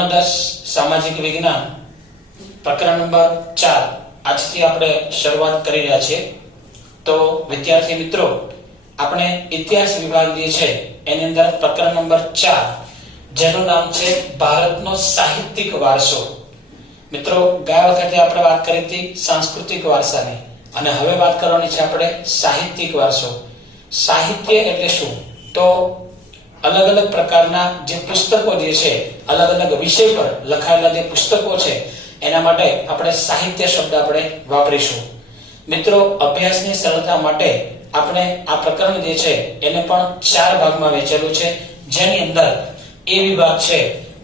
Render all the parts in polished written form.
ધોરણ 10 સામાજિક વિજ્ઞાન પ્રકરણ નંબર 4 આજથી આપણે શરૂઆત કરી રહ્યા છીએ। તો વિદ્યાર્થી મિત્રો, આપણે ઇતિહાસ વિભાગ જે છે એની અંદર પ્રકરણ નંબર 4 જેનું નામ છે ભારતનો સાહિત્યિક વારસો। મિત્રો, ગયા વખતે આપણે વાત કરી હતી સાંસ્કૃતિક વારસાની, અને હવે વાત કરવાની છે આપણે સાહિત્યિક વારસો। સાહિત્ય એટલે શું? તો अलग अलग प्रकारना जे पुस्तको जे छे, अलग अलग विषय पर लखायेला जे पुस्तको छे एना माटे आपणे साहित्य शब्द आपणे वापरीशुं। मित्रों, अभ्यासनी सरलता माटे आपणे आ प्रकरण जे छे एने पण 4 भागमां वहेंचेलुं छे, जेनी अंदर ए विभाग छे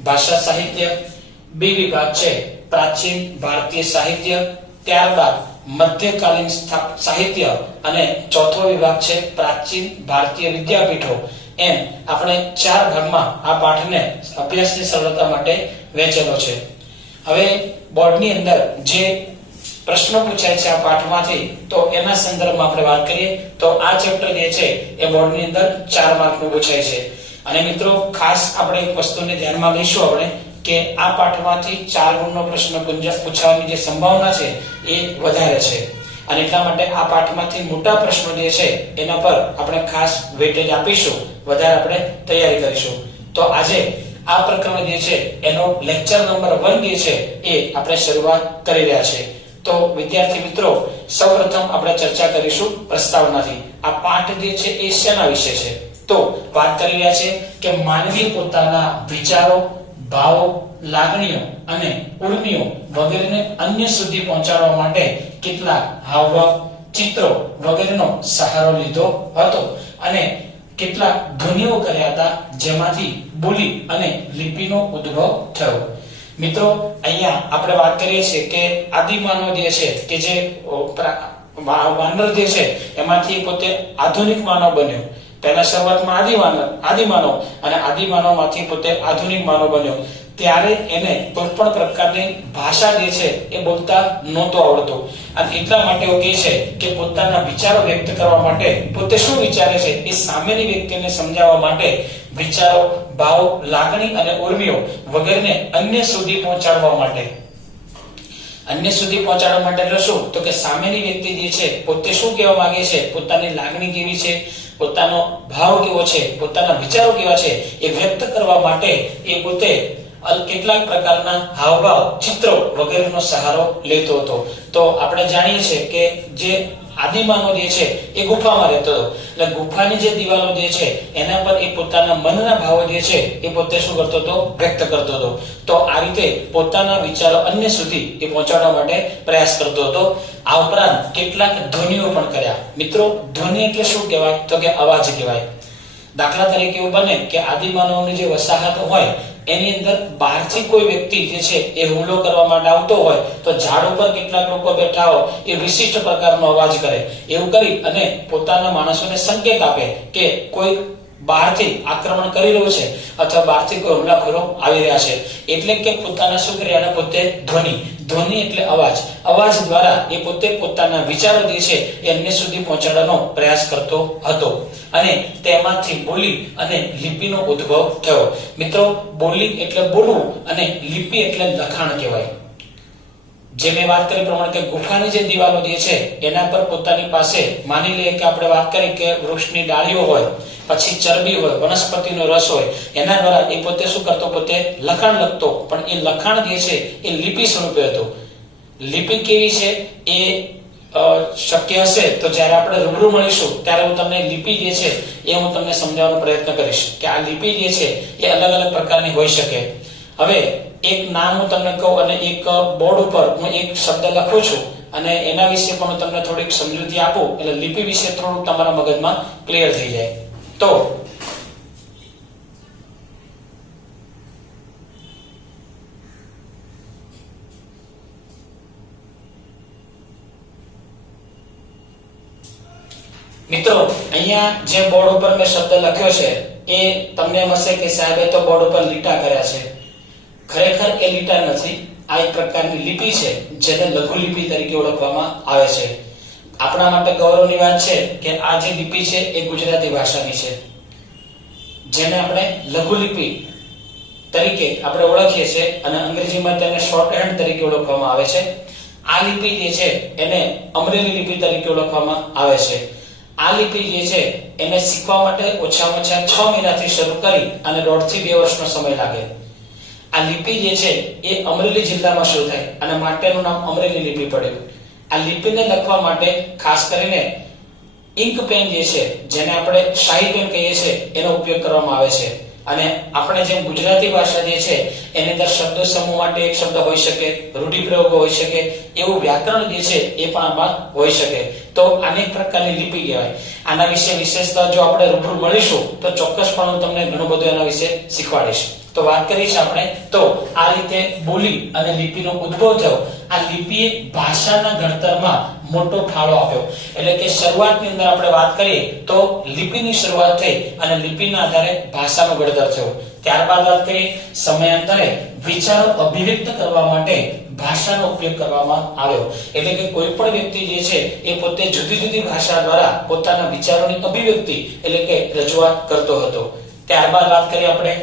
भाषा साहित्य, बी विभाग छे प्राचीन भारतीय साहित्य, त्यारबाद मध्यकालीन साहित्य અને ચોથો વિભાગ છે પ્રાચીન ભારતીય વિદ્યાપીઠો। એમ આપણે 4 ભાગમાં આ પાઠને અભ્યાસની સરળતા માટે વહેંચેલો છે। હવે બોર્ડની અંદર જે પ્રશ્નો પૂછાય છે આ પાઠમાંથી, તો એના સંદર્ભમાં આપણે વાત કરીએ તો આ ચેપ્ટર જે છે એ બોર્ડની અંદર 4 માર્કનું પૂછાય છે। અને મિત્રો, ખાસ આપણે એક વસ્તુને ધ્યાનમાં લઈશું આપણે કે આ પાઠમાંથી 4 ગુણનો પ્રશ્ન પૂછવાની જે સંભાવના છે એ વધારે છે, અને એટલા માટે આ પાઠમાંથી મોટા પ્રશ્નો જે છે એના પર આપણે ખાસ વેટેજ આપીશું, વધારે આપણે તૈયારી કરીશું। તો આજે આ પ્રકરણ જે છે એનો લેક્ચર નંબર 1 જે છે એ આપણે શરૂઆત કરી રહ્યા છે। તો વિદ્યાર્થી મિત્રો, સૌપ્રથમ આપણે ચર્ચા કરીશું પ્રસ્તાવનાથી। આ પાઠ જે છે એ શેના વિશે છે? તો વાત કરી રહ્યા છે કે માનવી પોતાના વિચારો, ભાવો, લાગણીઓ અને ઉર્મિઓ વગેરેને અન્ય સુધી પહોંચાડવા માટે કેટલાક હાવભાવ, ચિત્રો વગેરેનો સહારો લીધો હતો, અને કેટલાક ધ્વનિઓ કર્યા હતા જેમાંથી બોલી અને લિપિનો ઉદ્ભવ થયો। મિત્રો, અહીંયા આપણે વાત કરીએ છીએ કે આદિમાનવ જે છે કે જે વાનર જે છે એમાંથી પોતે આધુનિક માનવ બન્યો। પહેલા શરૂઆતમાં આદિમાનવ અને આદિમાનવમાંથી પોતે આધુનિક માનવ બન્યો, ત્યારે એને કોઈ પણ પ્રકારની ભાષા જે છે એ બોલતા નહોતો આવડતો, અને એટલા માટે એવું કહે છે કે પોતાના વિચારો વ્યક્ત કરવા માટે પોતે શું વિચારે છે એ સામેની વ્યક્તિને સમજાવવા માટે વિચારો, ભાવ, લાગણી અને ઉર્મિઓ વગેરેને અન્ય સુધી પહોંચાડવા માટે એટલે શું? તો કે સામેની વ્યક્તિ જે છે પોતે શું કહેવા માંગે છે, પોતાની લાગણી કેવી છે, પોતાનો ભાવ કેવો છે, પોતાના વિચારો કેવા છે એ વ્યક્ત કરવા માટે એ પોતે કેટલાક પ્રકારના હાવભાવ, ચિત્રો વગેરેનો સહારો લેતો હતો। તો આપણે જાણીએ છીએ કે જે આદિમાનવ જે છે એ ગુફામાં રહેતો હતો, એટલે ગુફાની જે દિવાલો જે છે એના પર એ પોતાના મનના ભાવો જે છે એ પોતે શું કરતો હતો? વ્યક્ત કરતો હતો। તો આ રીતે પોતાના વિચારો અન્ય સુધી એ પહોંચાડવા માટે પ્રયાસ કરતો હતો। આ ઉપરાંત કેટલાક ધ્વનિઓ પણ કર્યા। મિત્રો, ધ્વનિ એટલે શું કહેવાય? તો કે અવાજ કહેવાય। દાખલા તરીકે એવું બને કે આદિમાનવની જે વસાહત હોય એની અંદર બહારથી કોઈ વ્યક્તિ જે છે એ હુમલો કરવા માટે આવતો હોય, તો ઝાડ ઉપર કેટલાક લોકો બેઠા હોય એ વિશિષ્ટ પ્રકારનો અવાજ કરે, એવું કરી અને પોતાના માણસોને સંકેત આપે કે કોઈ બહારથી આક્રમણ કરી રહ્યું છે અથવા બહારથી કોઈ હુમલાખોરો આવી રહ્યા છે। એટલે કે પોતાના શું કરે? અને પોતે ધ્વનિ એટલે અવાજ દ્વારા એ પોતે પોતાના વિચારો જે છે એ અન્ય સુધી પહોંચાડવાનો પ્રયાસ કરતો હતો, અને તેમાંથી બોલી અને લિપિનો ઉદ્ભવ થયો। મિત્રો, બોલી એટલે બોલવું અને લિપિ એટલે લખાણ કહેવાય। જે મેં વાત કરી પ્રમાણે કે ગુફાની જે દિવાલો જે છે એના પર પોતાની પાસે, માની લઈએ કે આપણે વાત કરી કે વૃક્ષની ડાળીઓ હોય, પછી ચરબી હોય, વનસ્પતિનો રસ હોય, એના દ્વારા એ પોતે શું કરતો? પોતે લખાણ લખતો, પણ એ લખાણ જે છે એ લિપિ સ્વરૂપે હતો। લિપિ કેવી છે એ શક્ય હશે તો જ્યારે આપણે રૂબરૂ મળીશું ત્યારે હું તમને લિપિ જે છે એ હું તમને સમજાવવાનો પ્રયત્ન કરીશ કે આ લિપિ જે છે એ અલગ અલગ પ્રકારની હોઈ શકે। હવે એક નામ હું તમને કહું અને એક બોર્ડ ઉપર હું એક શબ્દ લખું છું, અને એના વિશે પણ હું તમને થોડીક સમજૂતી આપું, એટલે લિપિ વિશે થોડું તમારા મગજમાં ક્લિયર થઈ જાય। તો મિત્રો, અહીંયા જે બોર્ડ ઉપર મેં શબ્દ લખ્યો છે એ તમને એમ હશે કે સાહેબે તો બોર્ડ ઉપર લીટા કર્યા છે। ખરેખર એ લીટા નથી, આ એક પ્રકારની લિપિ છે જેને લઘુલિપિ તરીકે ઓળખવામાં આવે છે। આપણા માટે ગૌરવની વાત છે કે આ જે લિપિ છે એ ગુજરાતી ભાષાની છે, જેને આપણે લઘુલિપિ તરીકે આપણે ઓળખીએ છીએ અને અંગ્રેજીમાં તેને શોર્ટ હેન્ડ તરીકે ઓળખવામાં આવે છે. આ લિપિ જે છે એને અમરેલી લિપિ તરીકે ઓળખવામાં આવે છે. આ લિપિ જે છે એને શીખવા માટે ઓછામાં ઓછા 6 મહિનાથી શરૂ કરી અને 1.5 થી 2 વર્ષનો સમય લાગે. આ લિપિ જે છે એ અમરેલી જિલ્લામાં શરૂ થાય અને માટેનું નામ અમરેલી લિપિ પડ્યું. આ લિપિને લખવા માટે ખાસ કરીને ઇન્ક પેન જે છે જેને આપણે શાહી પેન કહીએ છીએ એનો ઉપયોગ કરવામાં આવે છે. અને આપણે જેમ ગુજરાતી ભાષા જે છે એની અંદર શબ્દ સમૂહ માટે એક શબ્દ હોઈ શકે, રૂઢિપ્રયોગો હોઈ શકે, એવું વ્યાકરણ જે છે એ પણ આમાં હોઈ શકે. તો અનેક પ્રકારની લિપિ કહેવાય. આના વિશે વિશેષતા જો આપણે રૂબરૂ મળીશું તો ચોક્કસપણે હું તમને ઘણું બધું એના વિશે શીખવાડીશ. તો વાત કરીશું આપણે તો આ રીતે બોલી અને લિપિનો ઉદ્ભવ થયો. આ લિપિએ ભાષાના ઘડતરમાં મોટો ફાળો આપ્યો. એટલે કે શરૂઆતની અંદર આપણે વાત કરીએ તો લિપિની શરૂઆત થઈ અને લિપિના આધારે ભાષાનું ઘડતર થયું. ત્યારબાદ વાત કરીએ સમયાંતરે વિચારો અભિવ્યક્ત કરવા માટે ભાષાનો ઉપયોગ કરવામાં આવ્યો. એટલે કે કોઈ પણ વ્યક્તિ જે છે એ પોતે જુદી જુદી ભાષા દ્વારા પોતાના વિચારોની અભિવ્યક્તિ એટલે કે રજૂઆત કરતો હતો. ત્યારબાદ વાત કરીએ આપણે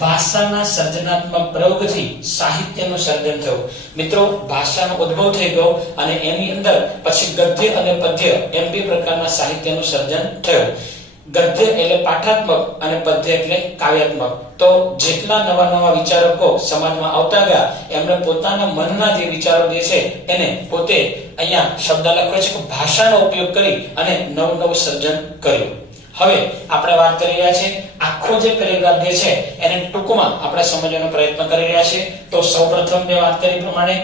ભાષાના સર્જનાત્મક પ્રયોગથી સાહિત્યનું સર્જન થયું. મિત્રો ભાષાનો ઉદ્ભવ થઈ ગયો અને એની અંદર પછી ગદ્ય અને પદ્ય એમ બે પ્રકારના સાહિત્યનું સર્જન થયું. ગદ્ય એટલે પાઠાત્મક અને પદ્ય એટલે કાવ્યાત્મક. તો જેટલા નવા નવા વિચારકો સમાજમાં આવતા ગયા એમણે પોતાના મનના જે વિચારો જે છે એને પોતે અહીંયા શબ્દ લખ્યો છે કે ભાષાનો ઉપયોગ કરી અને નવું નવું સર્જન કર્યું. હવે આપણે વાત કરી રહ્યા છીએ આખો જે પેરેગ્રાફ જે છે એને ટૂંકમાં આપણે સમજવાનો પ્રયત્ન કરી રહ્યા છીએ. તો સૌપ્રથમ મેં વાત કરી પ્રમાણે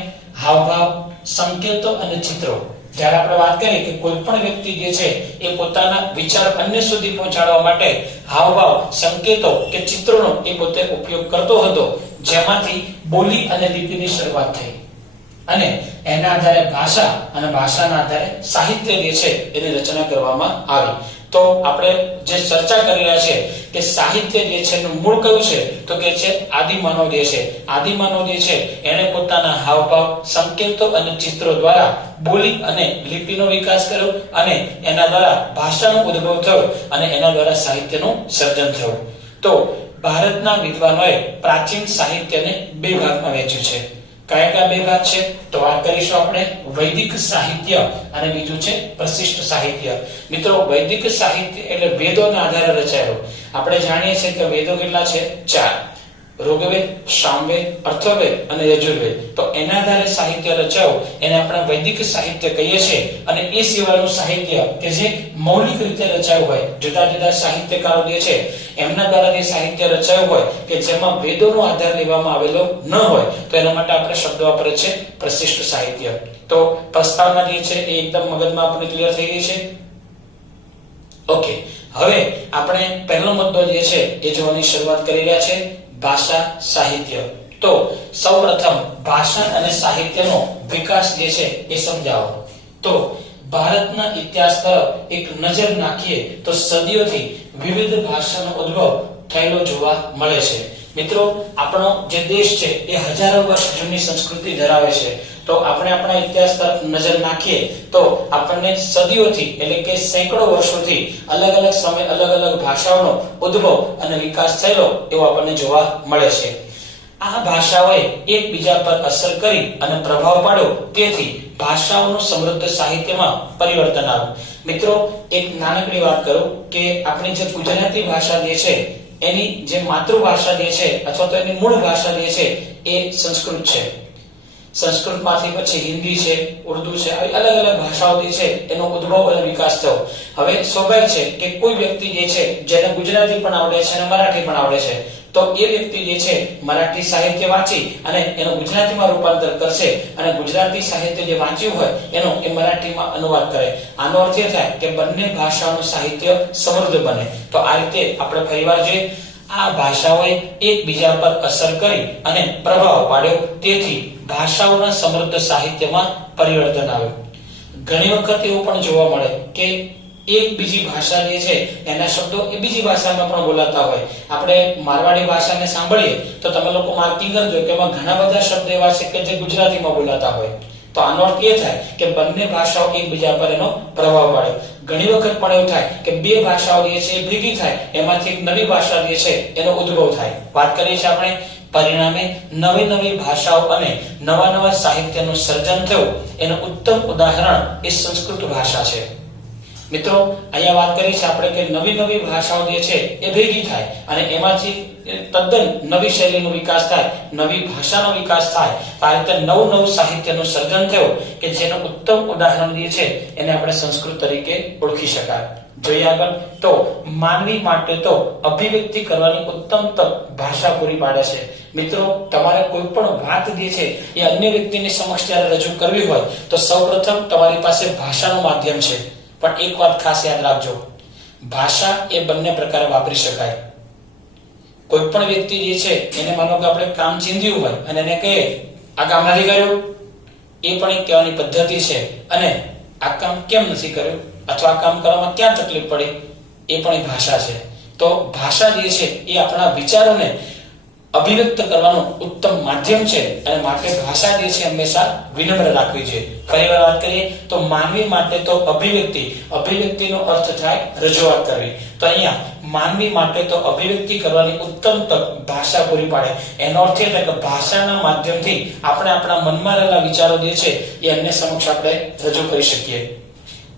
હાવભાવ, સંકેતો અને ચિત્રો. જ્યારે આપણે વાત કરીએ કે કોઈ પણ વ્યક્તિ જે છે એ પોતાના વિચાર અન્ય સુધી પહોંચાડવા માટે હાવભાવ, સંકેતો કે ચિત્રોનો એ પોતે ઉપયોગ કરતો હતો, જેમાંથી બોલી અને લિપિની શરૂઆત થઈ અને એના આધારે ભાષા અને ભાષાના આધારે સાહિત્ય જે છે એની રચના કરવામાં આવી. તો આપણે જે ચર્ચા કરી રહ્યા છે કે સાહિત્ય જે છે એનું મૂળ કયું છે તો કે છે આદિમાનવ જે છે. આદિમાનવ જે છે એને પોતાના હાવભાવ, સંકેતો અને ચિત્રો દ્વારા બોલી અને લિપિનો વિકાસ કર્યો અને એના દ્વારા ભાષાનો ઉદ્ભવ થયો અને એના દ્વારા સાહિત્યનું સર્જન થયું. તો ભારતના વિદ્વાનોએ પ્રાચીન સાહિત્યને બે ભાગમાં વહેંચ્યું છે. કયા કયા બે ભાગ છે તો વાત કરીશું આપણે વૈદિક સાહિત્ય અને બીજું છે પ્રશિષ્ટ સાહિત્ય. મિત્રો વૈદિક સાહિત્ય એટલે વેદોના આધારે રચાયેલું. આપણે જાણીએ છીએ કે વેદો કેટલા છે? 4. ઋગ્વેદ, સામવેદ, અથર્વવેદ અને યજુર્વેદ. તો એના આધારે સાહિત્ય રચાયું એને આપણે વૈદિક સાહિત્ય કહીએ છીએ. અને એ સિવાયનું સાહિત્ય કે જે મૌલિક રીતે રચાયું હોય, જુદા જુદા સાહિત્યકારો જે છે એમના દ્વારા જે સાહિત્ય રચાયું હોય કે જેમાં વેદોનો આધાર લેવામાં આવેલો ન હોય તો એના માટે આપણે શબ્દ વાપરે છે પ્રશિષ્ટ સાહિત્ય. તો પ્રસ્તાવના જે છે એ એકદમ મગજમાં આપણે ક્લિયર થઈ ગઈ છે. ઓકે, હવે આપણે પહેલો મુદ્દો જે છે એ જોવાની શરૂઆત કરી રહ્યા છે ભાષા સાહિત્ય. તો સૌપ્રથમ ભાષા અને સાહિત્યનો વિકાસ જે છે એ સમજાવો. તો ભારતના ઇતિહાસ તરફ એક નજર નાખીએ તો સદીઓથી વિવિધ ભાષાનો ઉદ્ભવ થયેલો જોવા મળે છે. મિત્રો આપણો જે દેશ છે એ હજારો વર્ષ જૂની સંસ્કૃતિ ધરાવે છે. તો આપણે આપણા ઇતિહાસ તરફ નજર નાખીએ તો આપણને સદીઓથી એટલે કે સેંકડો વર્ષોથી અલગ અલગ સમય અલગ અલગ ભાષાઓનો ઉદ્ભવ અને વિકાસ થયેલો એવો આપણને જોવા મળે છે. આ ભાષાઓએ એકબીજા પર અસર કરી અને પ્રભાવ પાડ્યો, તેથી ભાષાઓનું સમૃદ્ધ સાહિત્યમાં પરિવર્તન આવ્યું. મિત્રો એક નાનકડી વાત કરું કે આપણી જે ગુજરાતી ભાષા જે છે એની જે માતૃભાષા જે છે અથવા તો એની મૂળ ભાષા જે છે એ સંસ્કૃત છે. સંસ્કૃતમાંથી પછી હિન્દી છે, ઉર્દુ છે, આવી અલગ અલગ ભાષાઓ જે છે એનો ઉદ્ભવ અને વિકાસ થયો. હવે સ્વાભાવિક છે કે કોઈ વ્યક્તિ જે છે જેને ગુજરાતી પણ આવડે છે અને મરાઠી પણ આવડે છે તો એ વ્યક્તિ જે છે મરાઠી સાહિત્ય વાંચી અને એનું ગુજરાતીમાં રૂપાંતર કરશે અને ગુજરાતી સાહિત્ય જે વાંચ્યું હોય એનો એ મરાઠીમાં અનુવાદ કરે. આનો અર્થ એ થાય કે બંને ભાષાનું સાહિત્ય સમૃદ્ધ બને. તો આ રીતે આપણે ફરીવાર જોઈએ આ ભાષાઓએ એકબીજા પર અસર કરી અને પ્રભાવ પાડ્યો, તેથી ભાષાઓના સમૃદ્ધ સાહિત્યમાં પરિવર્તન આવ્યું. ઘણી વખત એવું પણ જોવા મળે કે એક બીજી ભાષા જે છે એના શબ્દો એ બીજી ભાષામાં પણ બોલાતા હોય. આપણે મારવાડી ભાષાને સાંભળીએ તો તમે લોકો માર્કિંગ કરજો કે એમાં ઘણા બધા શબ્દ એવા છે કે જે ગુજરાતીમાં બોલાતા હોય. તો આનો અર્થ એ થાય કે બંને ભાષાઓ એકબીજા પર એનો પ્રભાવ પાડે. ઘણી વખત પણ એવું થાય કે બે ભાષાઓ જે છે ભેગી થાય, એમાંથી એક નવી ભાષા જે છે એનો ઉદ્ભવ થાય. વાત કરીએ છીએ આપણે પરિણામે નવી નવી ભાષાઓ અને નવા નવા સાહિત્યનું સર્જન થયું. એનું ઉત્તમ ઉદાહરણ એ સંસ્કૃત ભાષા છે. મિત્રો અહીંયા વાત કરી છે આપણે કે નવી નવી ભાષાઓ જે છે એ ભેગી થાય અને એમાંથી તદ્દન નવી શૈલીનો વિકાસ થાય, નવી ભાષાનો વિકાસ થાય. આ રીતે નવું નવું સાહિત્યનું સર્જન થયું કે જેનું ઉત્તમ ઉદાહરણ જે છે એને આપણે સંસ્કૃત તરીકે ઓળખી શકાય. જોઈએ આગળ તો માનવી માટે તો અભિવ્યક્તિ કરવાની ઉત્તમ તક ભાષા પૂરી પાડે છે. મિત્રો તમારે કોઈ પણ વાત જે છે એ અન્ય વ્યક્તિની સમક્ષ જ્યારે રજૂ કરવી હોય તો સૌપ્રથમ તમારી પાસે ભાષાનું માધ્યમ છે. પણ એક વાત ખાસ યાદ રાખજો, ભાષા એ બંને પ્રકારે વાપરી શકાય. કોઈ પણ વ્યક્તિ જે છે એને માનો કે આપણે કામ ચીંધ્યું હોય અને એને કહીએ આ કામ નથી કર્યું, એ પણ એક કહેવાની પદ્ધતિ છે. અને આ કામ કેમ નથી કર્યું અથવા આ કામ કરવામાં ક્યાં તકલીફ પડી, એ પણ એક ભાષા છે. તો ભાષા જે છે એ આપણા વિચારોને અભિવ્યક્ત કરવાનું ઉત્તમ માધ્યમ છે અને માટે ભાષા જે છે હંમેશા વિનમ્ર રાખવી જોઈએ. ફરીવાર વાત કરીએ તો માનવી માટે તો અભિવ્યક્તિનો અર્થ થાય રજૂઆત કરવી. તો અહીંયા માનવી માટે તો અભિવ્યક્તિ કરવાની ઉત્તમ તક ભાષા પૂરી પાડે. એનો અર્થ એ થાય કે ભાષાના માધ્યમથી આપણે આપણા મનમાં રહેલા વિચારો જે છે એ અન્ય સમક્ષ આપણે રજૂ કરી શકીએ.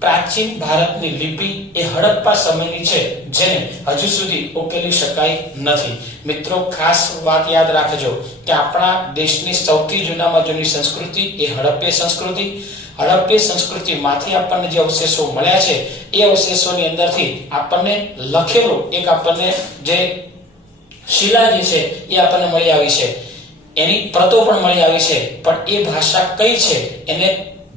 પ્રાચીન ભારતની લિપિ એ હડપ્પા સમયની છે જેને હજુ સુધી ઉકેલી શકાય નથી. મિત્રો ખાસ વાત યાદ રાખજો કે આપણા દેશની સૌથી જૂનામાં જૂની સંસ્કૃતિ એ હડપ્પીય સંસ્કૃતિ. હડપ્પીય સંસ્કૃતિમાંથી આપણને જે અવશેષો મળ્યા છે એ અવશેષોની અંદરથી આપણને લખેલું એક આપણને જે શિલા જે છે એ આપણને મળી આવી છે, એની પ્રતો પણ મળી આવી છે. પણ એ ભાષા કઈ છે એને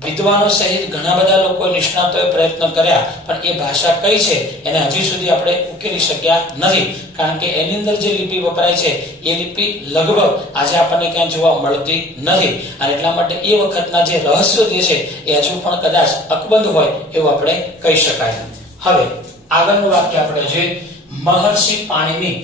વિદ્વાનો સહિત ઘણા બધા લોકો નિષ્ણાતોએ પ્રયત્ન કર્યા, પણ એ ભાષા કઈ છે એને હજી સુધી આપણે ઉકેલી શક્યા નથી. કારણ કે એની અંદર જે લિપિ વપરાય છે એ લિપિ લગભગ આજે આપણને ક્યાંય જોવા મળતી નથી. અને એટલા માટે એ વખતના જે રહસ્યો જે છે એ હજુ પણ કદાચ અકબંધ હોય એવું આપણે કહી શકાય. હવે આગળનું વાક્ય આપણે જોઈએ. મહર્ષિ પાણિની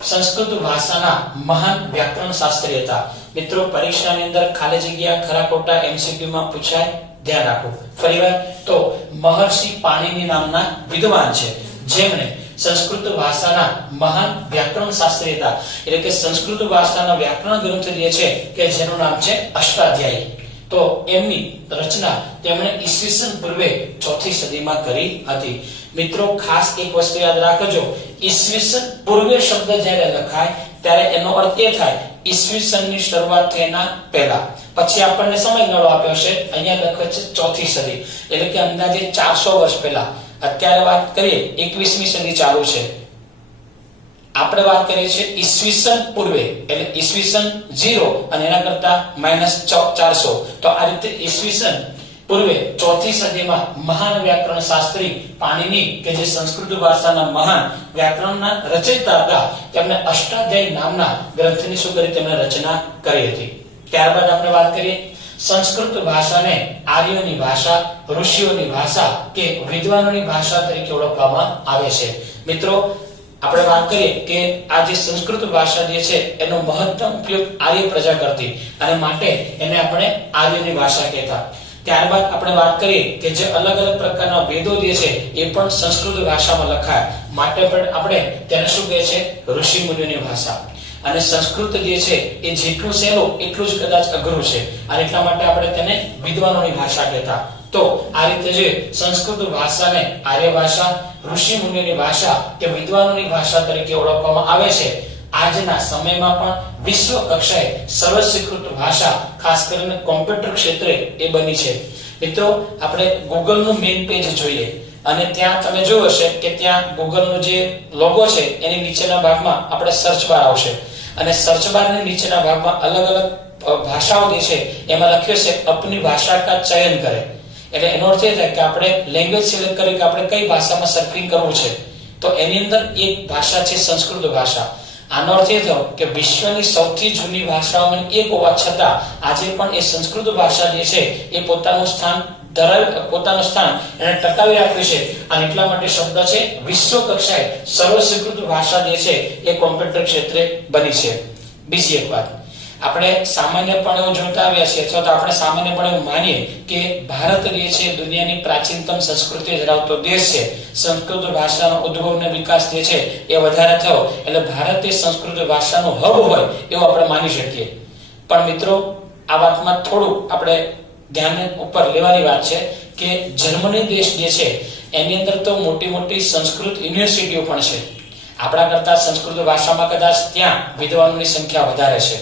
સંસ્કૃત ભાષાના મહાન વ્યાકરણ શાસ્ત્રી હતા. મિત્રો પરીક્ષાની અંદર ખાલી જગ્યા ખરા ખોટા MCQ માં પૂછાય, ધ્યાન રાખો. ફરીવાર તો મહર્ષિ પાણિની નામના વિદ્વાન છે જેમણે સંસ્કૃત ભાષાના મહાન વ્યાકરણ શાસ્ત્રી હતા. એટલે કે સંસ્કૃત ભાષાના વ્યાકરણ ગ્રંથ જે છે કે જેનું નામ છે અષ્ટાધ્યાયી. તો એમની રચના તેમણે ઈસવીસન પૂર્વે 4થી સદીમાં કરી હતી. મિત્રો ખાસ એક વસ્તુ યાદ રાખજો, ઈસવીસન પૂર્વે શબ્દ જ્યારે લખાય ત્યારે એનો અર્થ એ થાય ઈસવીસનની શરૂઆત થયાના પહેલા. પછી આપણને સમયગાળો આપ્યો છે, અહીંયા લખે છે 4થી સદી, એટલે કે અંદાજે 400 વર્ષ પહેલા. અત્યારે વાત કરીએ 21મી સદી ચાલુ છે, આપણે વાત કરીએ છીએ ઈસવીસન પૂર્વે એટલે ઈસવીસન 0 અને એના કરતા -400. તો આ રીતે ઈસવીસન પૂર્વે 4થી સદીમાં મહાન વ્યાકરણ શાસ્ત્રી પાણિની કે જે સંસ્કૃત ભાષાના મહાન વ્યાકરણના રચયિતા હતા, તેમણે અષ્ટાધ્યાયી નામના ગ્રંથની શું કરી તેમણે રચના કરી હતી. ત્યારબાદ આપણે વાત કરીએ સંસ્કૃત ભાષાને આર્યોની ભાષા, ઋષિઓની ભાષા કે વિદ્વાનોની ભાષા તરીકે ઓળખવામાં આવે છે. મિત્રો આપણે વાત કરીએ કે આ જે સંસ્કૃત ભાષા જે છે એનો મહત્તમ ઉપયોગ આર્ય પ્રજા કરતી અને માટે એને આપણે આર્યની ભાષા કહેતા. ત્યારબાદ આપણે વાત કરીએ કે જે અલગ અલગ પ્રકારના વેદો જે છે એ પણ સંસ્કૃત ભાષામાં લખાય, માટે પણ આપણે તેને શું કહે છે ઋષિ મુનિઓની ભાષા. અને સંસ્કૃત જે છે એ જેટલું સહેલું એટલું જ કદાચ અઘરું છે અને એટલા માટે આપણે તેને વિદ્વાનોની ભાષા કહેતા. તો આ રીતે જે સંસ્કૃત ભાષાને આર્ય ભાષા, ઋષિ મુનિઓની ભાષા કે વિદ્વાનોની ભાષા તરીકે ઓળખવામાં આવે છે. આજના સમયમાં પણ વિશ્વ કક્ષાએ સર્વસ્વીકૃત ભાષા ખાસ કરીને કોમ્પ્યુટર ક્ષેત્રે એ બની છે. મિત્રો આપણે Google નું મેઇન પેજ જોઈએ અને ત્યાં તમે જોયું હશે કે ત્યાં Google નો જે લોગો છે એની નીચેના ભાગમાં આપણે સર્ચ બાર આવશે અને સર્ચ બારની નીચેના ભાગમાં અલગ અલગ ભાષાઓ જે છે એમાં લખ્યું છે અપની ભાષા કા ચયન કરે. એટલે એનો અર્થ એ થાય કે આપણે લેંગ્વેજ સિલેક્ટ કરી કે આપણે કઈ ભાષામાં સર્ફિંગ કરવું છે. તો એની અંદર એક ભાષા છે સંસ્કૃત ભાષા. આનો અર્થ એ થયો કે વિશ્વની સૌથી જૂની ભાષાઓમાંની એક હોવા છતાં આજે પણ એ સંસ્કૃત ભાષા જે છે એ પોતાનું સ્થાન એને ટકાવી રાખ્યું છે અને એટલા માટે શબ્દ છે વિશ્વ કક્ષાએ સર્વસ્વીકૃત ભાષા જે છે એ કોમ્પ્યુટર ક્ષેત્રે બની છે. બીજી એક વાત, આપણે સામાન્યપણે એવું જોતા આવ્યા છીએ અથવા તો આપણે સામાન્યપણે એવું માનીએ કે ભારત જે છે દુનિયાની પ્રાચીનતમ સંસ્કૃતિ ધરાવતો દેશ છે. સંસ્કૃત ભાષાનો ઉદ્ભવ અને વિકાસ જે છે એ વધારે થયો એટલે ભારત એ સંસ્કૃત ભાષાનો હબ હોય એવું આપણે માની શકીએ. પણ મિત્રો આ વાતમાં થોડું આપણે ધ્યાન ઉપર લેવાની વાત છે કે જર્મની દેશ જે છે એની અંદર તો મોટી મોટી સંસ્કૃત યુનિવર્સિટીઓ પણ છે. આપણા કરતા સંસ્કૃત ભાષામાં કદાચ ત્યાં વિદ્વાનોની સંખ્યા વધારે છે.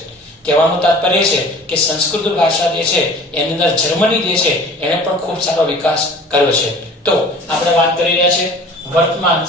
કહેવાનું તાત્પર્ય છે કે સંસ્કૃત ભાષા જે છે એની અંદર જર્મની જે છે એને પણ ખૂબ સારો વિકાસ કર્યો છે. તો આપણે વાત કરી રહ્યા છે વર્તમાન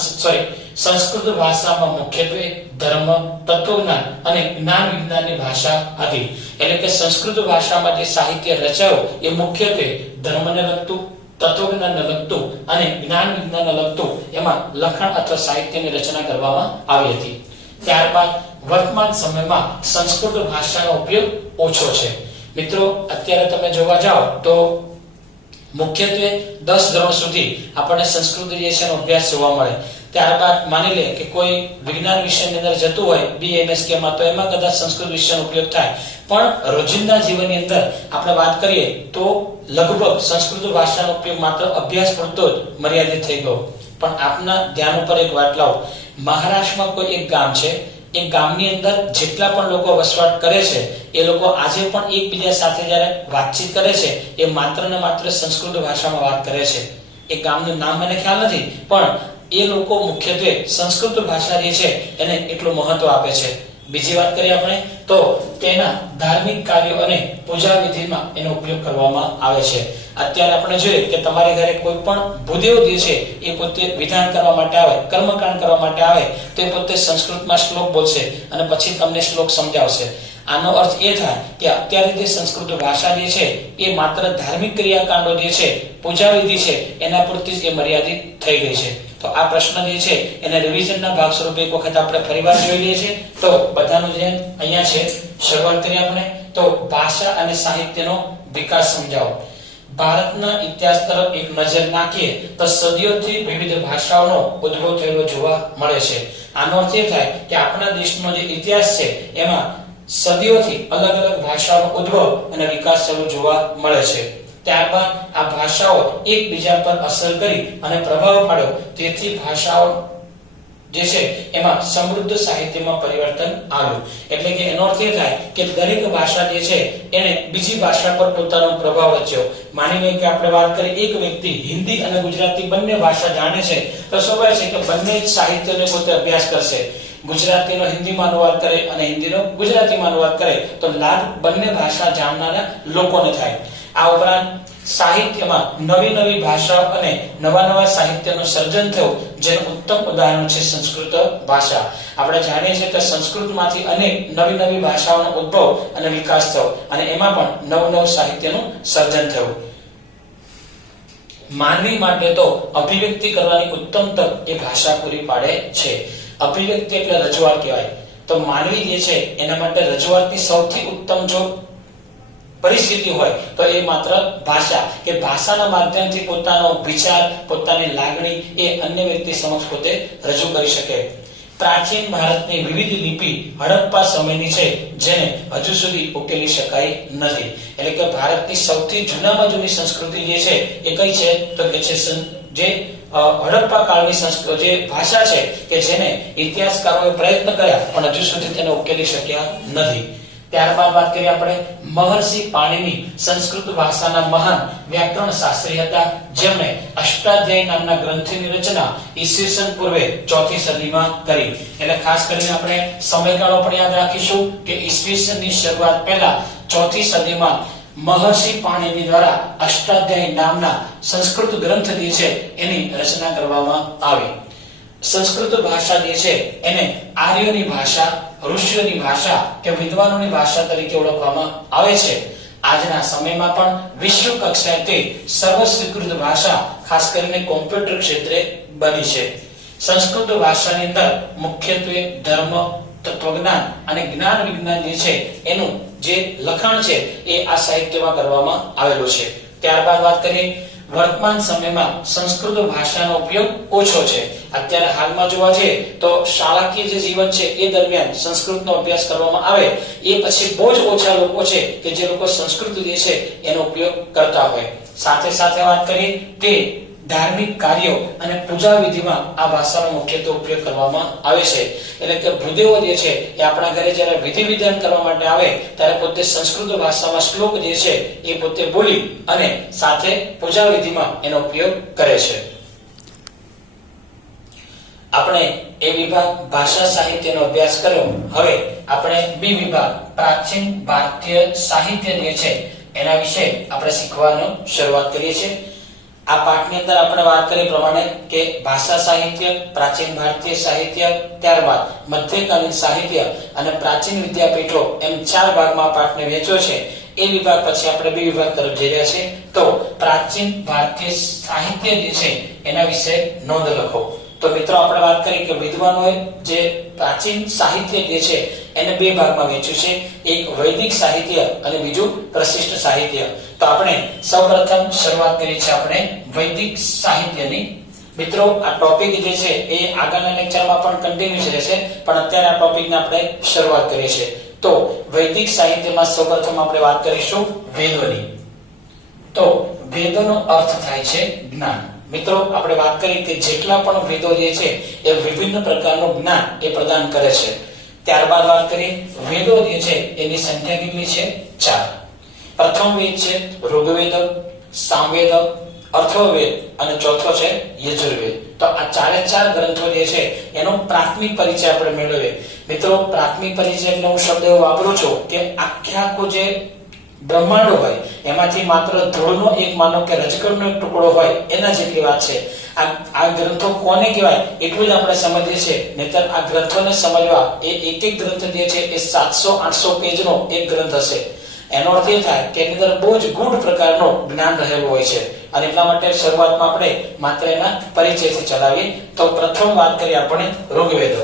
સંસ્કૃત ભાષામાં મુખ્યત્વે ધર્મ, તત્વજ્ઞાન અને જ્ઞાન વિજ્ઞાનની ભાષા હતી. એટલે કે સંસ્કૃત ભાષામાં જે સાહિત્ય રચાયું એ મુખ્યત્વે ધર્મને લગતું, તત્વજ્ઞાનને લગતું અને જ્ઞાન વિજ્ઞાનને લગતું એમાં લખાણ અથવા સાહિત્યની રચના કરવામાં આવી હતી. ત્યારબાદ વર્તમાન સમયમાં સંસ્કૃત ભાષાનો ઉપયોગ ઓછો છે. મિત્રો અત્યારે તમે જોવા જાઓ તો મુખ્યત્વે 10 ધોરણ સુધી આપણને સંસ્કૃત જે છે એનો અભ્યાસ જોવા મળે. ત્યારબાદ માની લે કે કોઈ વિજ્ઞાન વિષયની અંદર જતું હોય BMSK માં તો એમાં કદાચ સંસ્કૃત વિષયનો ઉપયોગ થાય. પણ રોજિંદા જીવનની અંદર આપણે વાત કરીએ તો લગભગ સંસ્કૃત ભાષાનો ઉપયોગ માત્ર અભ્યાસ પૂરતો જ મર્યાદિત થઈ ગયો. પણ આપના ધ્યાન ઉપર એક વાત લાવો. મહારાષ્ટ્રમાં કોઈ એક ગામ છે, એ ગામની અંદર જેટલા પણ લોકો વસવાટ કરે છે એ લોકો આજે પણ એકબીજા સાથે જ્યારે વાતચીત કરે છે એ માત્ર ને માત્ર સંસ્કૃત ભાષામાં વાત કરે છે. એ ગામનું નામ મને ખ્યાલ નથી પણ એ લોકો મુખ્યત્વે સંસ્કૃત ભાષા જે છે એને એટલું મહત્વ આપે છે. બીજી વાત કરીએ આપણે તો તેના ધાર્મિક કાર્યો અને પૂજા વિધિમાં એનો ઉપયોગ કરવામાં આવે છે. અત્યારે આપણે જોઈએ કે તમારી ઘરે કોઈ પણ ભૂદેવ જે છે એ પોતે વિધાન કરવા માટે આવે, કર્મકાંડ કરવા માટે આવે તો એ પોતે સંસ્કૃતમાં શ્લોક બોલશે અને પછી તમને શ્લોક સમજાવશે. આનો અર્થ એ થાય કે અત્યારે જે સંસ્કૃત ભાષા જે છે એ માત્ર ધાર્મિક ક્રિયાકાંડો જે છે, પૂજા વિધિ છે એના પૂરતી જ એ મર્યાદિત થઈ ગઈ છે. તો આ પ્રશ્ન જે છે એને રિવિઝનના ભાગ સ્વરૂપે એક વખત આપણે ફરીવાર જોઈ લઈએ છીએ. તો બધાનું ધ્યાન અહીંયા છે. શરૂઆત કરીએ આપણે તો ભાષા અને સાહિત્યનો વિકાસ સમજાવો. ભારતના ઇતિહાસ તરફ એક નજર નાખીએ તો સદીઓથી વિવિધ ભાષાઓનો ઉદ્ભવ થયેલો જોવા મળે છે. આનો અર્થ એ થાય કે આપણા દેશનો જે ઇતિહાસ છે એમાં સદીઓથી અલગ અલગ ભાષાનો ઉદ્ભવ અને વિકાસ થયેલો જોવા મળે છે. ત્યારબાદ આ ભાષાઓ એકબીજા પર અસર કરી અને પ્રભાવ પાડ્યો, તેથી ભાષાઓ જે છે એમાં સમૃદ્ધ સાહિત્યમાં પરિવર્તન આવ્યું. એટલે કે એનો અર્થ એ થાય કે દરેક ભાષા જે છે એને બીજી ભાષા પર પોતાનો પ્રભાવ રચ્યો. માની લઈએ કે આપણે વાત કરીએ એક વ્યક્તિ હિન્દી અને ગુજરાતી બંને ભાષા જાણે છે તો સ્વાભાવિક છે કે બંને જ સાહિત્યનો પોતે અભ્યાસ કરશે. ગુજરાતીનો હિન્દીમાં અનુવાદ કરે અને હિન્દીનો ગુજરાતીમાં અનુવાદ કરે તો લાભ બંને ભાષા જાણનારા લોકોને થાય. આ ઉપરાંત સાહિત્યમાં નવી નવી ભાષાઓ અને નવા નવા સાહિત્યનું સર્જન થયું, જેનું ઉત્તમ ઉદાહરણ છે સંસ્કૃત ભાષા. આપણે જાણીએ છીએ કે સંસ્કૃતમાંથી અનેક નવી નવી ભાષાઓનો ઉદ્ભવ અને વિકાસ થયો અને એમાં પણ નવું સાહિત્યનું સર્જન થયું. માનવી માટે તો અભિવ્યક્તિ કરવાની ઉત્તમ તક એ ભાષા પૂરી પાડે છે. અભિવ્યક્તિ એટલે રજૂઆત કહેવાય. તો માનવી જે છે એના માટે રજૂઆતની સૌથી ઉત્તમ જો પરિસ્થિતિ હોય તો એ માત્ર ભાષા, કે ભાષાના માધ્યમથી પોતાનો વિચાર, પોતાની લાગણી એ અન્ય વ્યક્તિ સમક્ષ પોતે રજૂ કરી શકે. પ્રાચીન ભારતની વિવિધ લિપિ હડપ્પા સમયની છે જેને હજુ સુધી ઉકેલી શકાય નથી. એટલે કે ભારતની સૌથી જૂનામાં જૂની સંસ્કૃતિ જે છે એ કઈ છે તો કે છે જે હડપ્પા કાળની સંસ્કૃતિ, જે ભાષા છે કે જેને ઇતિહાસકારોએ પ્રયત્ન કર્યા પણ હજુ સુધી તેને ઉકેલી શક્યા નથી. ત્યારબાદ વાત કરીએ આપણે મહર્ષિ પાણિની સંસ્કૃત ભાષાના મહાન વ્યાકરણ શાસ્ત્રી હતા, જેમણે અષ્ટાધ્યાયી નામના ગ્રંથની રચના ઈસવીસન પૂર્વે 4મી સદીમાં કરી. એટલે ખાસ કરીને આપણે સમયગાળો પણ યાદ રાખીશું કે ઈસવીસનની શરૂઆત પહેલા 4મી સદીમાં મહર્ષિ પાણિની દ્વારા અષ્ટાધ્યાયી નામના સંસ્કૃત ગ્રંથ જે છે એની રચના કરવામાં આવી. સંસ્કૃત ભાષા જે છે એને આર્યોની ભાષા, ઋષિઓની ભાષા કે વિદ્વાનોની ભાષા તરીકે ઓળખવામાં આવે છે. આજના સમયમાં પણ વિશ્વ કક્ષાએ તે સર્વસ્વીકૃત ભાષા ખાસ કરીને કોમ્પ્યુટર ક્ષેત્રે બની છે. સંસ્કૃત ભાષાની અંદર મુખ્યત્વે ધર્મ, તત્વજ્ઞાન અને જ્ઞાન વિજ્ઞાન જે છે એનું જે લખાણ છે એ આ સાહિત્યમાં કરવામાં આવેલું છે. ત્યારબાદ વાત કરીએ વર્તમાન સમયમાં સંસ્કૃત ભાષાનો ઉપયોગ ઓછો છે. અત્યારે હાલમાં જોવા જઈએ તો શાળાકીય જે જીવન છે એ દરમિયાન સંસ્કૃતનો અભ્યાસ કરવામાં આવે એ પછી બહુ જ ઓછા લોકો છે કે જે લોકો સંસ્કૃત જે છે એનો ઉપયોગ કરતા હોય. સાથે સાથે વાત કરીએ તે ધાર્મિક કાર્યો અને પૂજા વિધિમાં આ ભાષાનો મુખ્યત્વે ઉપયોગ કરવામાં આવે છે. એટલે કે ભૂદેવો જે છે એ આપણા ઘરે જ્યારે વિધિ વિધાન કરવા માટે આવે ત્યારે પોતે સંસ્કૃત ભાષામાં શ્લોક જે છે એ પોતે બોલી અને સાથે પૂજા વિધિમાં એનો ઉપયોગ કરે છે. આપણે એ વિભાગ ભાષા સાહિત્યનો અભ્યાસ કર્યો. હવે આપણે બી વિભાગ પ્રાચીન ભારતીય સાહિત્ય જે છે એના વિશે આપણે શીખવાનું શરૂઆત કરીએ છીએ. આ પાઠની અંદર આપણે વાત કરી પ્રમાણે કે ભાષા સાહિત્ય, પ્રાચીન ભારતીય સાહિત્ય, ત્યારબાદ મધ્યકાલીન સાહિત્ય અને પ્રાચીન વિદ્યાપીઠો એમ 4 ભાગમાં પાઠને વહેંચ્યો છે. એ વિભાગ પછી આપણે બે વિભાગ તરફ જઈ રહ્યા છીએ. તો પ્રાચીન ભારતીય સાહિત્ય જે છે એના વિશે નોંધ લખો. તો મિત્રો આપણે વાત કરી કે વિદ્વાનોએ જે પ્રાચીન સાહિત્ય જે છે એને 2 ભાગમાં વહેંચ્યું છે. એક વૈદિક સાહિત્ય અને બીજું પ્રશિષ્ટ સાહિત્ય. તો આપણે સૌપ્રથમ શરૂઆત કરી છે આપણે વૈદિક સાહિત્યની. મિત્રો આ ટોપિક જે છે એ આગળના લેક્ચરમાં પણ કન્ટિન્યુઅસ રહેશે, પણ અત્યારે આ ટોપિકને આપણે શરૂઆત કરીએ છીએ. તો વૈદિક સાહિત્યમાં સૌપ્રથમ આપણે વાત કરીશું વેદોની. તો વેદોનો અર્થ થાય છે જ્ઞાન. મિત્રો આપણે વાત કરી કે જેટલા પણ વેદો જે છે એ વિભિન્ન પ્રકારનું જ્ઞાન એ પ્રદાન કરે છે. ત્યારબાદ વાત કરીએ વેદો જે છે એની સંખ્યા કેટલી છે? 4. પ્રથમ વેદ છે ઋગ્વેદ, સામવેદ, અથર્વવેદ અને ચોથો છે યજુર્વેદ. તો આ 4 ગ્રંથો જે છે એનો પ્રાથમિક પરિચય આપણે મેળવીએ. મિત્રો પ્રાથમિક પરિચય એટલે હું શબ્દ વાપરું છું કે આખો જે બ્રહ્માંડો હોય એમાંથી માત્ર ધૂળનો એક માનો કે રજકણનો એક ટુકડો હોય એના જેટલી વાત છે. આ ગ્રંથો કોને કહેવાય એટલું જ આપણે સમજીએ છીએ. નહીતર આ ગ્રંથોને સમજવા એ એક ગ્રંથ જે છે એ 700-800 પેજનો એક ગ્રંથ હશે. એનો અર્થ એ થાય કે એની અંદર બહુ જ ગૂઢ પ્રકારનું જ્ઞાન રહેલું હોય છે. અને એટલા માટે શરૂઆતમાં આપણે માત્ર એના પરિચયથી ચલાવીએ. તો પ્રથમ વાત કરીએ આપણે ઋગ્વેદ.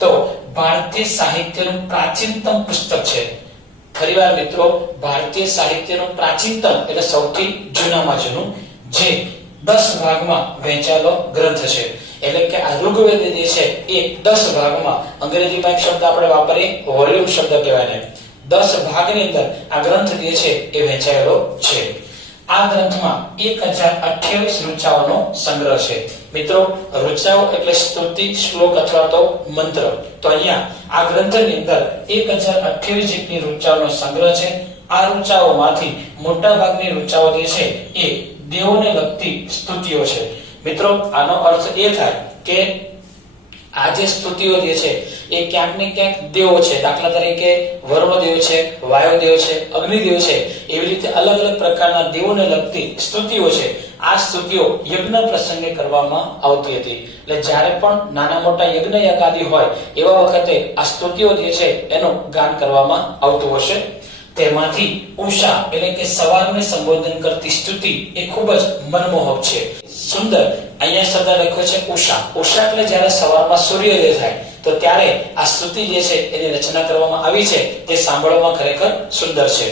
તો ભારતીય સાહિત્યનું પ્રાચીનતમ પુસ્તક છે. ફરીવાર મિત્રો ભારતીય સાહિત્યનું પ્રાચીનતમ એટલે સૌથી જૂનામાં જૂનું, જે 10 ભાગમાં વહેંચાયેલો ગ્રંથ છે. એટલે કે આ ઋગ્વેદ જે છે એ 10 ભાગમાં, અંગ્રેજીમાં એક શબ્દ આપણે વાપરીએ વોલ્યુમ શબ્દ કહેવાય, 10 ભાગની અંદર આ ગ્રંથ જે છે એ વહેંચાયેલો છે. આ ગ્રંથમાં 1028 ઋચાઓનો સંગ્રહ છે. મિત્રો ઋચાઓ એટલે સ્તુતિ, શ્લોક અથવા તો મંત્ર. તો અહીંયા આ ગ્રંથની અંદર 1028 જેટલી ઋચાઓનો સંગ્રહ છે. આ ઋચાઓમાંથી મોટા ભાગની ઋચાઓ જે છે એ દેવોને લગતી સ્તુતિઓ છે. મિત્રો આનો અર્થ એ થાય કે આ જે સ્તુતિઓ જે છે એ ક્યાંક ને ક્યાંક દેવો છે. દાખલા તરીકે વરુણદેવ છે, વાયુદેવ છે, અગ્નિદેવ છે, એવી રીતે અલગ અલગ પ્રકારના દેવોને લગતી સ્તુતિઓ છે. આ સ્તુતિઓ યજ્ઞ પ્રસંગે કરવામાં આવતી હતી. એટલે જ્યારે પણ નાના મોટા યજ્ઞ યાગાદી હોય એવા વખતે આ સ્તુતિઓ જે છે એનું ગાન કરવામાં આવતું હશે. તેમાંથી ઉષા એટલે કે સવારને સંબોધન કરતી સ્તુતિ એ ખૂબ જ મનમોહક છે, સુંદર. અહીંયા શબ્દ લખ્યો છે ઉષા. ઉષા એટલે જ્યારે સવારમાં સૂર્યોદય થાય તો ત્યારે આ સ્તુતિ જે છે એની રચના કરવામાં આવી છે. તે સાંભળવામાં ખરેખર સુંદર છે.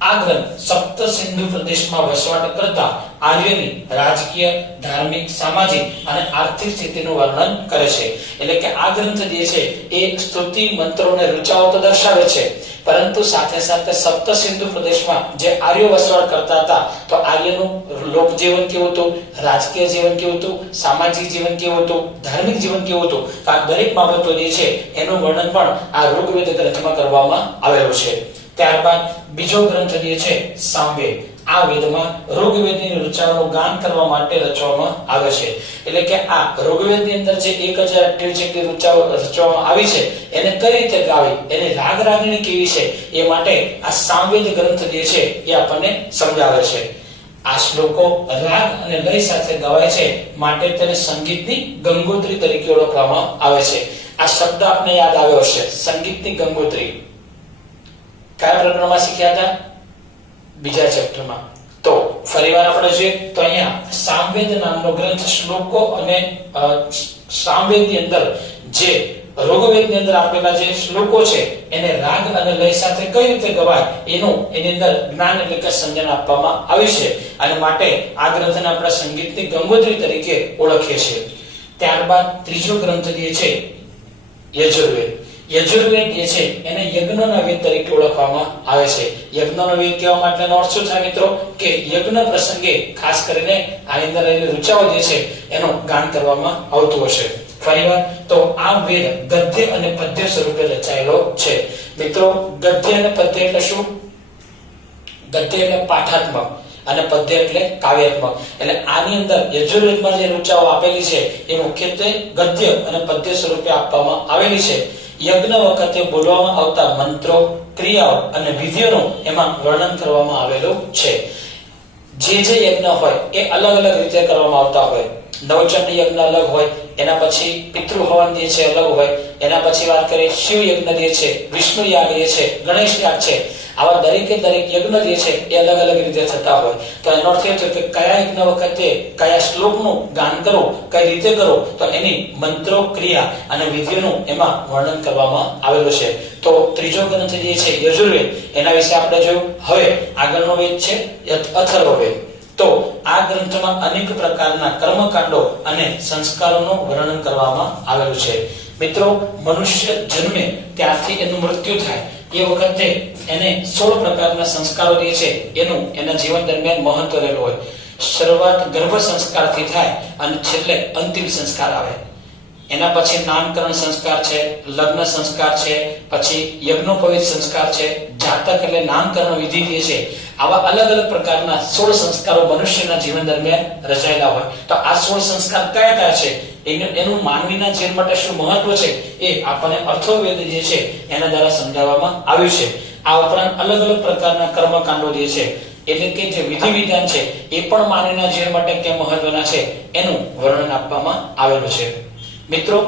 આ ગ્રંથ સપ્ત સિંધુ પ્રદેશમાં વસવાટ કરતા આર્યની રાજકીય, ધાર્મિક, સામાજિક અને આર્થિક સ્થિતિનું વર્ણન કરે છે. એટલે કે આ ગ્રંથ જે છે એ સ્તુતિ, મંત્રો અને ઋચાઓ તો દર્શાવે છે, પરંતુ સાથે સાથે સપ્ત સિંધુ પ્રદેશમાં જે આર્યો વસવાટ કરતા હતા તો આર્યનું લોક જીવન કેવું હતું, રાજકીય જીવન કેવું હતું, સામાજિક જીવન કેવું હતું, ધાર્મિક જીવન કેવું હતું, આ દરેક બાબતો જે છે એનું વર્ણન પણ આ ઋગ્વેદ ગ્રંથમાં કરવામાં આવેલું છે. ત્યારબાદ બીજો ગ્રંથ જે છે સામવેદ. આ વેદમાં ઋગ્વેદની ઋચાઓનું ગાન કરવા માટે રચવામાં આવે છે. એટલે કે આ ઋગ્વેદની અંદર જે 1028 જેટલી ઋચાઓ રચવામાં આવી છે એને કઈ રીતે ગાવી, એની રાગ રાગણી કેવી છે એ માટે આ સામવેદ ગ્રંથ જે છે એ આપણને સમજાવે છે. આ શ્લોકો રાગ અને લય સાથે ગવાય છે, માટે તેને સંગીતની ગંગોત્રી તરીકે ઓળખવામાં આવે છે. આ શબ્દ આપને યાદ આવ્યો હશે, સંગીતની ગંગોત્રી. કયા પ્રકરણમાં શીખ્યા હતા? બીજા ચેપ્ટરમાં. તો ફરીવાર આપણે જોઈએ તો અહીંયા સામવેદ નામનો ગ્રંથ શ્લોકો અને સામવેદની અંદર જે રોગવેદની અંદર આપેલા જે શ્લોકો છે એને રાગ અને લય સાથે કઈ રીતે ગવાય એનું એની અંદર જ્ઞાન એટલે કે સમજણ આપવામાં આવ્યું છે, અને માટે આ ગ્રંથને આપણે સંગીતની ગંગોત્રી તરીકે ઓળખીએ છીએ. ત્યારબાદ ત્રીજો ગ્રંથ જે છે યજુર્વેદ. યજુર્વેદ જે છે એને યજ્ઞના વેદ તરીકે ઓળખવામાં આવે છે. યજ્ઞનો વેદ કહેવા માટેનો અર્થ શું થાય મિત્રો? કે યજ્ઞ પ્રસંગે ખાસ કરીને આની અંદર રહેલી ઋચાઓ જે છે એનું ગાન કરવામાં આવતું હશે. ફરીવાર તો આ વેદ ગદ્ય અને પદ્ય સ્વરૂપે રચાયેલો છે. મિત્રો ગદ્ય અને પદ્ય એટલે શું? ગદ્ય એટલે પાઠાત્મક અને પદ્ય એટલે કાવ્યાત્મક. એટલે આની અંદર યજુર્વેદમાં જે ઋચાઓ આપેલી છે એ મુખ્યત્વે ગદ્ય અને પદ્ય સ્વરૂપે આપવામાં આવેલી છે. યજ્ઞ વખતે બોલવામાં આવતા મંત્રો, ક્રિયાઓ અને વિધિઓનું એમાં વર્ણન કરવામાં આવેલું છે. જે યજ્ઞ હોય એ અલગ અલગ રીતે કરવામાં આવતા હોય. નવચંડી યજ્ઞ અલગ હોય, એના પછી પિતૃ હવન જે છે અલગ હોય, એના પછી વાત કરીએ શિવ યજ્ઞ જે છે, વિષ્ણુ યાગ જે છે, ગણેશ યાગ છે. આવા દરેકે દરેક યજ્ઞ જે છે એ અલગ અલગ રીતે થતા હોય. તો એનો અર્થ એ થયો કે કયા યજ્ઞ વખતે કયા શ્લોકનું ગાન કરવું, કઈ રીતે કરવું, તો એની મંત્રો, ક્રિયા અને વિધિઓનું એમાં વર્ણન કરવામાં આવેલું છે. તો ત્રીજો ગ્રંથ જે છે યજુર્વેદ, એના વિશે આપણે જોયું. હવે આગળનો વેદ છે અથર્વવેદ. તો આ ગ્રંથમાં અનેક પ્રકારના કર્મકાંડો અને સંસ્કારોનું વર્ણન કરવામાં આવેલું છે. મિત્રો મનુષ્ય જન્મે ત્યારથી એનું મૃત્યુ થાય એ વખતે એને 16 પ્રકારના સંસ્કારો જે છે એનું એના જીવન દરમિયાન મહત્વ રહેલું હોય. શરૂઆત ગર્ભ સંસ્કારથી થાય અને છેલ્લે અંતિમ સંસ્કાર આવે. એના પછી નામકરણ સંસ્કાર છે, લગ્ન સંસ્કાર છે, પછી યજ્ઞોપવિત સંસ્કાર છે, જાતક એટલે નામકરણ વિધિ જે છે. આવા અલગ અલગ પ્રકારના 16 સંસ્કારો મનુષ્યના જીવન દરમિયાન રચાયેલા હોય. તો આ 16 સંસ્કાર કયા કયા છે, એનું માનવીના જીવન માટે શું મહત્વ છે એ આપણને અથર્વવેદ જે છે એના દ્વારા સમજાવવામાં આવ્યું છે. આ ઉપરાંત અલગ અલગ પ્રકારના કર્મકાંડો જે છે એટલે કે જે વિધિ વિધાન છે એ પણ માનવીના જીવન માટે કેમ મહત્વના છે એનું વર્ણન આપવામાં આવેલું છે. મિત્રો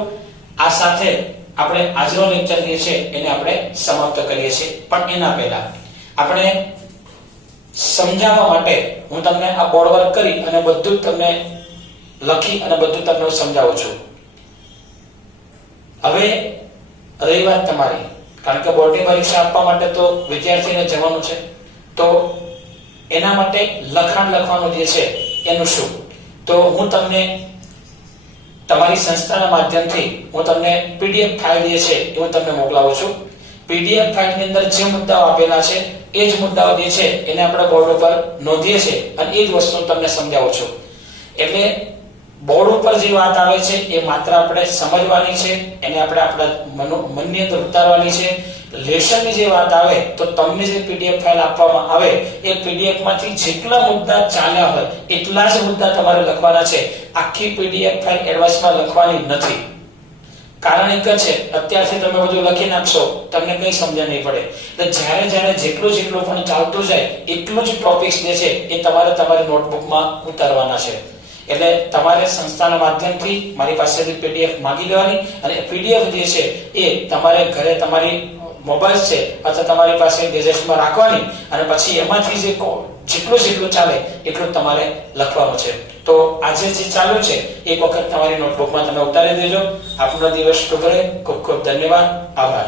આ સાથે આપણે આજનો લેક્ચર જે છે એને આપણે સમાપ્ત કરીએ છીએ. પણ એના પહેલા આપણે સમજાવવા માટે હું તમને આ બોર્ડ વર્ક કરી અને બધું તમને લખી અને બધું તમને સમજાવું છું. હવે રહી વાત તમારી, કારણ કે બોર્ડની પરીક્ષા આપવા માટે તો વિદ્યાર્થીને જવાનું છે, તો એના માટે લખાણ લખવાનું જે છે એનું શું? તો હું તમને તમારી સંસ્થાના માધ્યમથી હું તમને પીડીએફ ફાઇલ જે છે એ હું તમને મોકલાવું છું. પીડીએફ ફાઇલની અંદર જે મુદ્દાઓ આપેલા છે એ જ મુદ્દાઓ જે છે એને આપણે બોર્ડ ઉપર નોંધીએ છીએ અને એ જ વસ્તુ તમને સમજાવું છું. એટલે બોર્ડ ઉપર જે વાત આવે છે એ માત્ર આપણે સમજવાની છે, એને આપણે આપણા મનની અંદર ઉતારવાની છે. લેશનની જે વાત આવે તો તમને જે પીડીએફ ફાઇલ આપવામાં આવે એ પીડીએફ માંથી જેટલા મુદ્દા ચાલ્યા હોય એટલા જ મુદ્દા તમારે લખવાના છે. આખી પીડીએફ ફાઇલ એડવાન્સમાં લખવાની નથી. કારણ એક જ છે, અત્યારથી તમે બધું લખી નાખશો તમને કઈ સમજણ નહીં પડે. એટલે જ્યારે જેટલું પણ ચાલતું જાય એટલું જ ટોપિક્સ જે છે એ તમારે તમારી નોટબુકમાં ઉતારવાના છે. એટલે તમારે સંસ્થાના માધ્યમથી મારી પાસેથી પીડીએફ માંગી લેવાની અને પીડીએફ જે છે એ તમારે ઘરે તમારી મોબાઈલ છે અથવા તમારી પાસે ગેજેટ્સમાં રાખવાની અને પછી એમાંથી જેટલું ચાલે એટલું તમારે લખવાનું છે. તો આજે જે ચાલ્યું છે એક વખત તમારી નોટબુકમાં તમે ઉતારી દેજો. આપનો દિવસ શુભ રહે. ખૂબ ખૂબ ધન્યવાદ. આભાર.